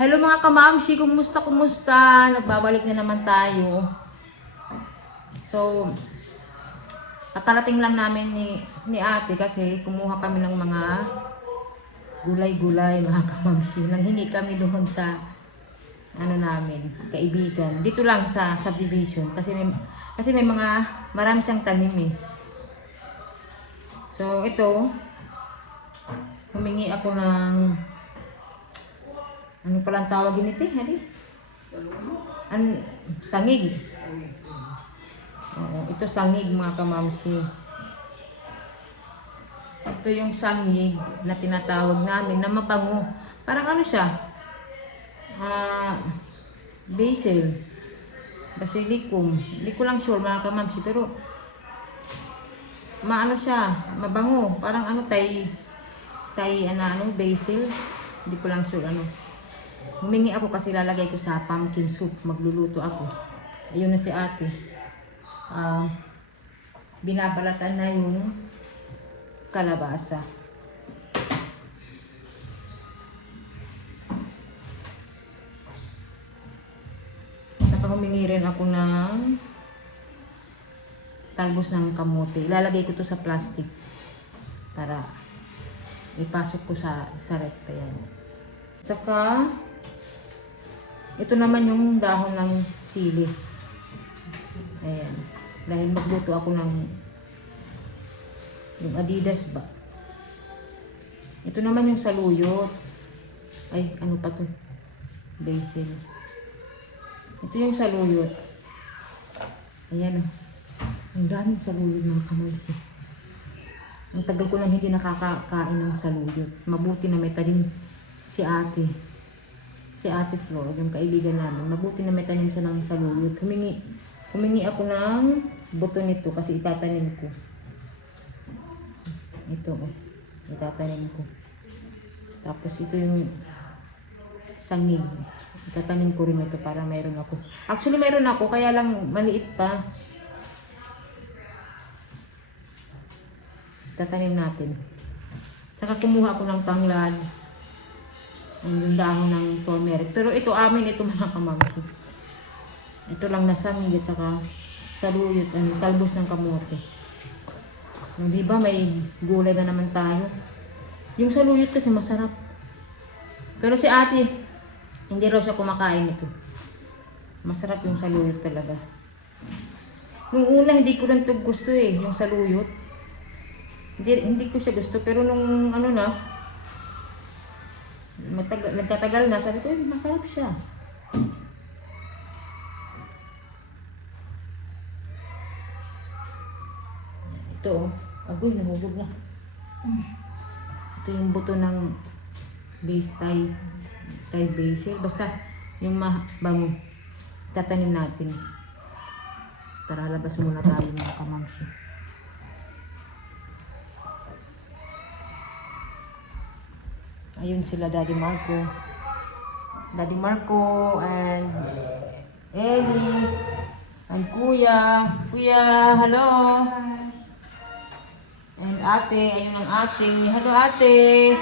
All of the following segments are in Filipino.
Hello mga kamamshi, kumusta? Nagbabalik na naman tayo. So, kakarating lang namin ni ate kasi kumuha kami ng mga gulay-gulay mga kamamshi. Nanghingi kami doon sa namin, kaibigan. Dito lang sa subdivision kasi may mga marami siyang tanim eh. So, ito humingi ako ng ano palang tawag nito eh, hali? Sangig. Oo, ito sangig mga kamamsi. Ito yung sangig na tinatawag namin na mabango. Parang ano siya? Basil. Basilicum. Hindi ko lang sure mga kamamsi pero maano siya, mabango. Parang ano basil. Hindi ko lang sure ano. Humingi ako kasi lalagay ko sa pumpkin soup. Magluluto ako. Ayun na si ate. Binabalatan na yung kalabasa. Saka humingi rin ako ng talbos ng kamote. Ilalagay ko to sa plastic para ipasok ko sa ref. Ayan. Saka ito naman yung dahon ng sili. Ayan. Dahil magluto ako ng yung Adidas ba. Ito naman yung saluyot. Ay, ano pa to? Basil. Ito yung saluyot. Ayan o. Ang daming saluyot mga kamalsi. Ang tagal ko nang hindi nakakakain ng saluyot. Mabuti na may tanim si ate. Si Ate Flor, yung kaibigan namin. Mabuti na may tanim siya ng saluyot. Humingi ako ng buto nito kasi itatanim ko. Ito itatanim ko. Tapos ito yung sangig. Itatanim ko rin ito para mayroon ako. Actually mayroon ako kaya lang maliit pa. Itatanim natin. Saka kumuha ako ng tanglad. Ang dahon ng turmeric. Pero ito amin ito mga kamamsi. Ito lang na sangig at saka saluyot, talbos ng kamote. Di ba may gulay na naman tayo. Yung saluyot kasi masarap. Pero si ate, hindi raw siya kumakain ito. Masarap yung saluyot talaga. Nung una hindi ko lang ito gusto eh, yung saluyot. Hindi ko siya gusto pero nung ano na, nagkatagal na, sabi ko, masarap siya. Ito, agoy, nahulog na. Ito yung buto ng Thai basil. Basta, yung mabango. Tatanim natin. Tara, labas muna tayo mga kamamsi. Ayun sila Daddy Marco and Ellie and Kuya, hello. And ate, ayun ang ate. Hello ate.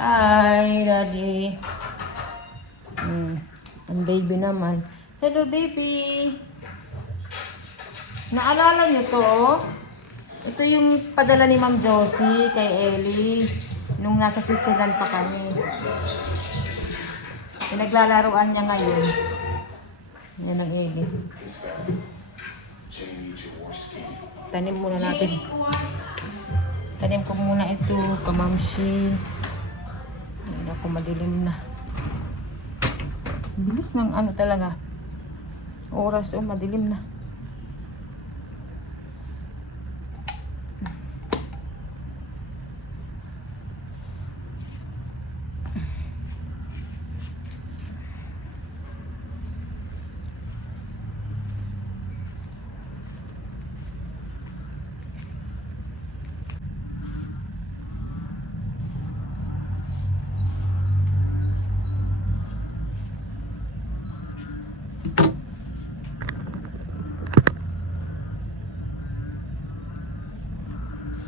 Hi Daddy. Ang baby naman. Hello baby. Naalala niyo to? Ito yung padala ni Ma'am Josie kay Ellie nung nasa Switzerland pa kami. Pinaglalaruan niya ngayon. Yan ang Ellie. Tanim muna natin. Tanim ko muna ito, kamamshi. Hindi ako madilim na. Bilis ng ano talaga. Oras madilim na.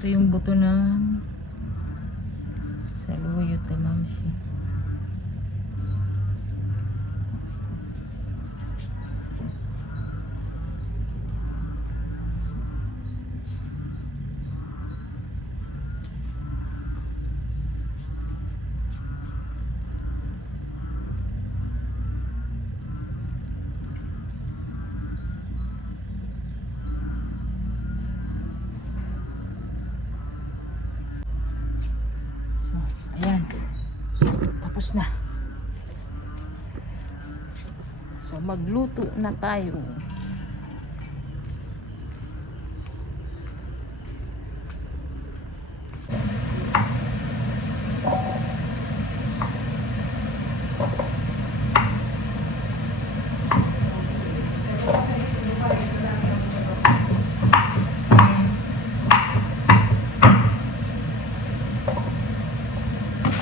Ito yung buto ng saluyot, kamamshi. Tapos na. So, magluto na tayo.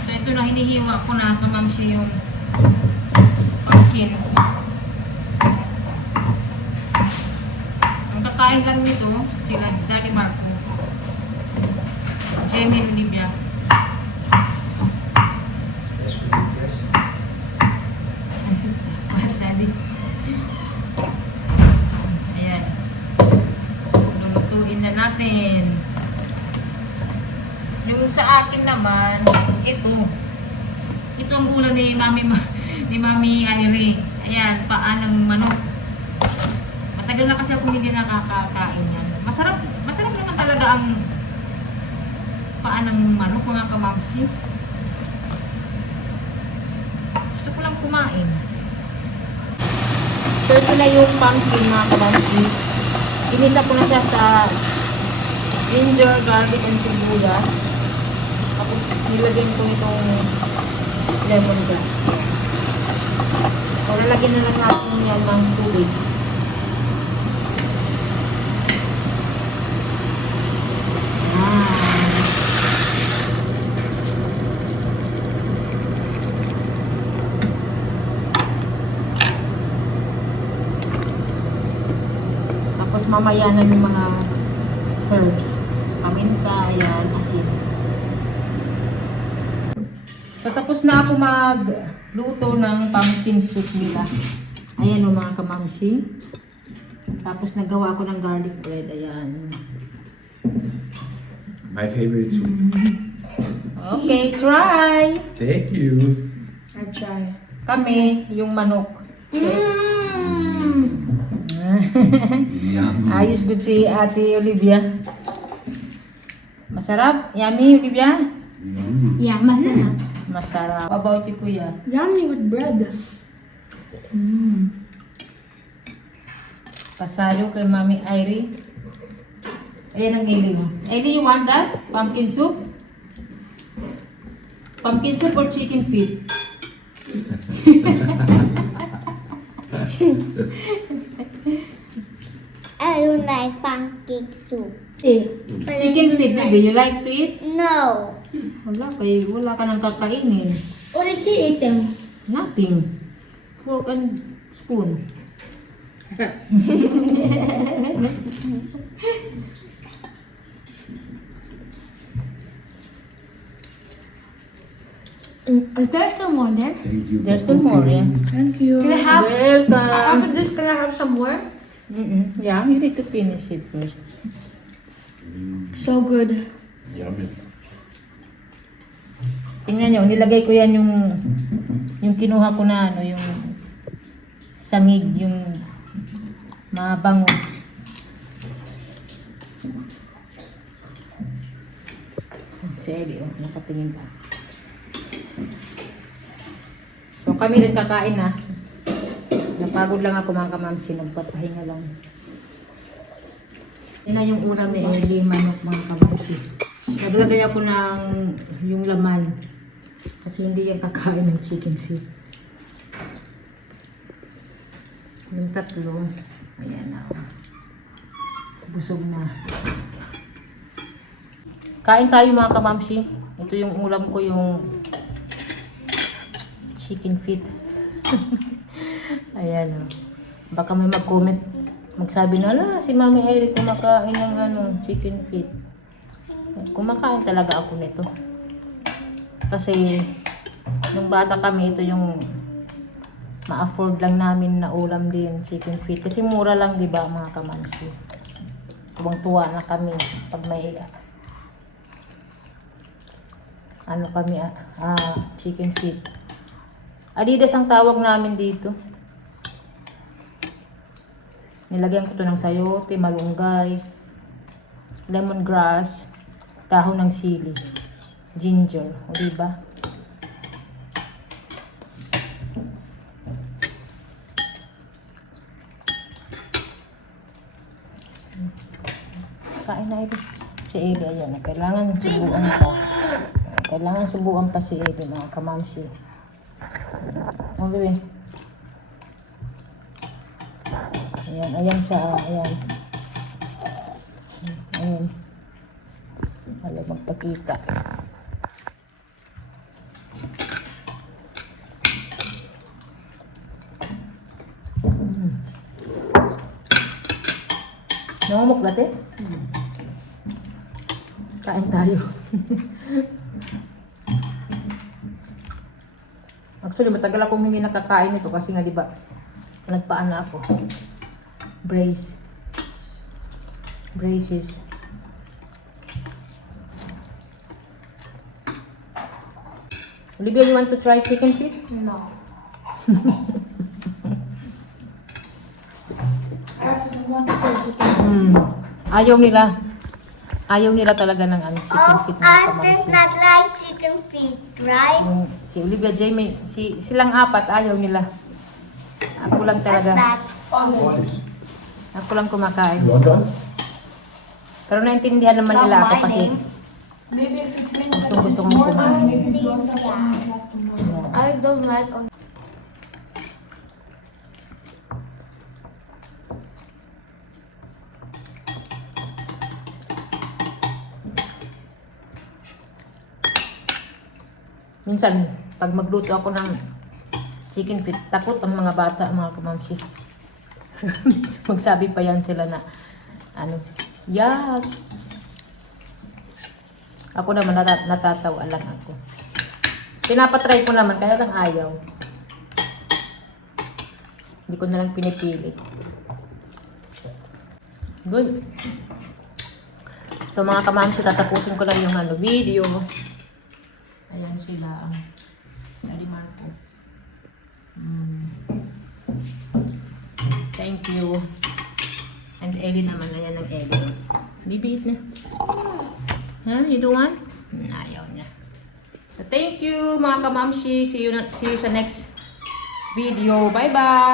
So, ito na hinihiwa ko na kamamsi yung pumpkin. Ang kakain lang nito, sila Daddy Marco, Jamie Olivia. Special request. Mas Daddy. Ayan. Lulutuin na natin. Yung sa akin naman, ito. Ito ang ulam ni Mami Irene. Ayan, paan ng manok. Matagal na kasi ako hindi nakakakain yan. Masarap naman talaga ang paan ng manok, mga kamamsi. Gusto ko lang kumain. So, ito na yung pumpkin, mga kamamsi. Inisa ko na siya sa ginger, garlic, and sibuyas. Tapos, nilagyan ko nitong lemongrass. So, lalagyan na lang natin yan ng tubig. Tapos, mamayanan yung mga herbs. Paminta, ayan, asin. So, tapos na ako magluto ng pumpkin soup nila. Ayan o, mga kamamsi. Tapos, nagawa ako ng garlic bread. Ayan. My favorite soup. Okay, try! Thank you. I try. Kami, yung manok. Yum. Ayos good si Ate Olivia. Masarap? Yummy, Olivia? Yum. Yeah, masarap. Masarap. How about you, Kuya? Yummy with bread. Pasalo kay Mami Irene. Ayan ang Eli mo. Eli, you want that? Pumpkin soup? Pumpkin soup or chicken feet? I don't like pancake soup. Eh. Chicken feet, baby. You like to eat? No. Wala ka nang kakainin. What is she eating? Nothing. Fork and spoon. Is there still more there? Thank you. There's for still more, yeah. cooking. Thank you. Can I have? Welcome. After this, can I have some more? Yeah, you need to finish it first. So good. Yummy. Tingnan nyo, nilagay ko yan yung kinuha ko na ano, yung sangig, yung mabango. Si Ellie, oh, nakatingin pa. So kami rin kakain na. Napagod lang ako mga kamamsi, nagpapahinga lang. Yan na yung ulam ni Ellie, manok mga kamamsi. Naglagay ako ng yung laman. Kasi hindi yan kakain ng chicken feet. Yung tatlo. Ayan na. Busog na. Kain tayo mga kamamsi. Ito yung ulam ko, yung chicken feet. Ayan o. Baka may mag-comment. Magsabi na, ala, si Mami Eric kumakain ng chicken feet. Kumakain talaga ako nito. Kasi, nung bata kami, ito yung ma-afford lang namin na ulam din, chicken feet. Kasi mura lang, di ba, mga kamamsi. Tuwang-tuwa na kami pag may chicken feet. Adidas ang tawag namin dito. Nilagyan ko to ng sayote, malunggay, lemongrass, dahon ng sili, ginger, o diba? Kain na ito. Si Eli, ayan. Kailangan subuan pa. Kailangan subuan pa si Eli, mga kamamsi. Oh, bebe. Ayan, ayan siya. Ayan. Ayan. Wala magpakita. Namamok dati? Kain tayo. Actually, matagal akong hindi nakakain ito kasi nga, di ba, nagpaan na ako. Braces. Olivia, you want to try chicken feet? No. I also don't want to try chicken. Ayaw nila talaga ng chicken Oh, feet na I kamamsi. does not like chicken feet, right? Si Olivia, Jamie, silang apat, ayaw nila. Ako lang That's talaga. not. Ako lang kumakain. You want that? Pero naintindihan naman Not nila ako my kasi name. Maybe if it rains like Gusto this kong morning, kumain. maybe it goes up on my class tomorrow. I don't like on. minsan, pag magluto ako ng chicken feet, takot ang mga bata, mga kamamsi. Magsabi pa yan sila na, yak. Ako naman, natatawa lang ako. Pinapatry ko naman, kaya lang ayaw. Hindi ko na lang pinipilit. Good. So mga kamamsi, tatapusin ko lang yung video. Ayan sila. Daddy Marco. Thank you. And Ellie naman. Ayan ang Ellie. Bibiit na. Huh? You don't want? Ayaw niya. So thank you mga kamamsi. See you sa next video. Bye bye!